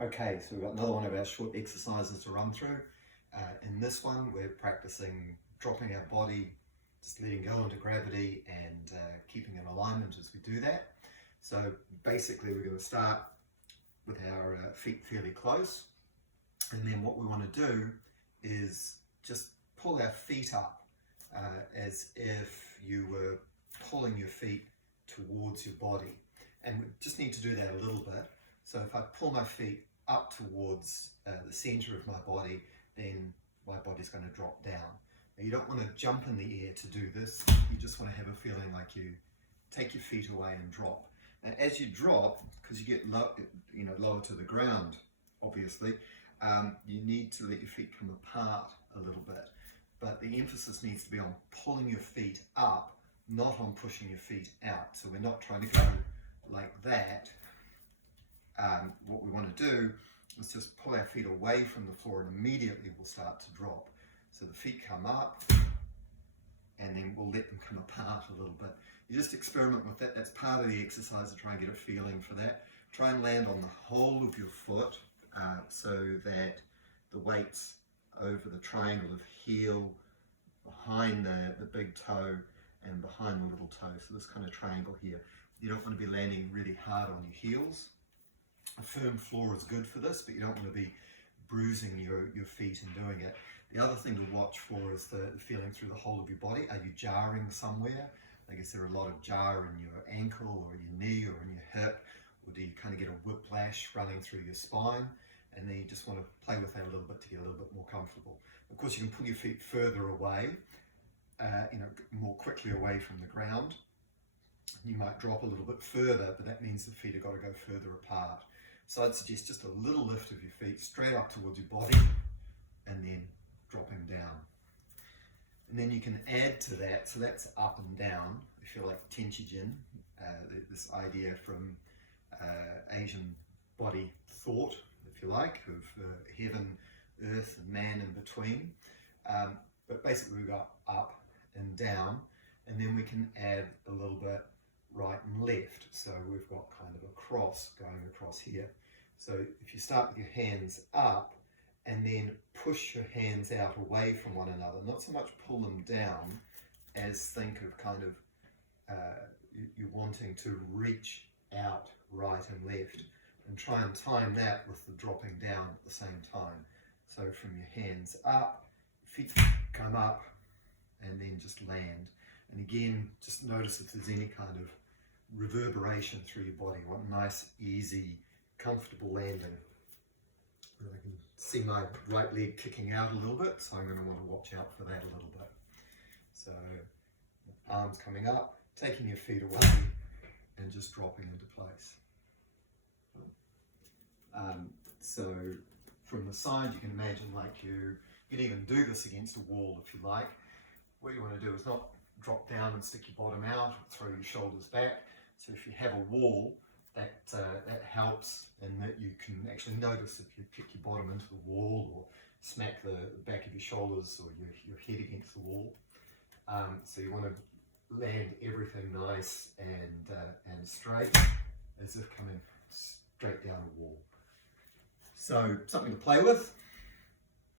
Okay, so we've got another one of our short exercises to run through. In this one, we're practicing dropping our body, just letting go into gravity and keeping in alignment as we do that. So basically we're going to start with our feet fairly close, and then what we want to do is just pull our feet up as if you were pulling your feet towards your body. And we just need to do that a little bit. So if I pull my feet up towards the center of my body, then my body's going to drop down. Now, you don't want to jump in the air to do this. You just want to have a feeling like you take your feet away and drop. And as you drop, because you get lower to the ground, obviously, you need to let your feet come apart a little bit. But the emphasis needs to be on pulling your feet up, not on pushing your feet out. So we're not trying to go like that. What we want to do is just pull our feet away from the floor, and immediately we'll start to drop. So the feet come up, and then we'll let them come apart a little bit. You just experiment with that. That's part of the exercise to try and get a feeling for that. Try and land on the whole of your foot so that the weight's over the triangle of heel, behind the big toe, and behind the little toe. So this kind of triangle here. You don't want to be landing really hard on your heels. A firm floor is good for this, but you don't want to be bruising your feet in doing it. The other thing to watch for is the feeling through the whole of your body. Are you jarring somewhere? Like, is there a lot of jar in your ankle or your knee or in your hip? Or do you kind of get a whiplash running through your spine? And then you just want to play with that a little bit to get a little bit more comfortable. Of course, you can pull your feet further away, more quickly away from the ground. You might drop a little bit further, but that means the feet have got to go further apart. So I'd suggest just a little lift of your feet straight up towards your body, and then dropping down. And then you can add to that, so that's up and down. If you like Tenchi Jin, this idea from Asian body thought, if you like, of heaven, earth, and man in between. But basically we've got up and down, and then we can add a little bit right and left. So we've got kind of a cross going across here. So if you start with your hands up and then push your hands out away from one another, not so much pull them down as think of kind of you wanting to reach out right and left, and try and time that with the dropping down at the same time. So from your hands up, feet come up, and then just land. And again, just notice if there's any kind of reverberation through your body. You want a nice, easy, comfortable landing. I can see my right leg kicking out a little bit, so I'm going to want to watch out for that a little bit. So arms coming up, taking your feet away, and just dropping into place. So from the side, you can imagine like you can even do this against a wall if you like. What you want to do is not drop down and stick your bottom out, throw your shoulders back. So if you have a wall, that helps, and that you can actually notice if you kick your bottom into the wall or smack the back of your shoulders or your head against the wall. So you want to land everything nice and straight, as if coming straight down a wall. So something to play with.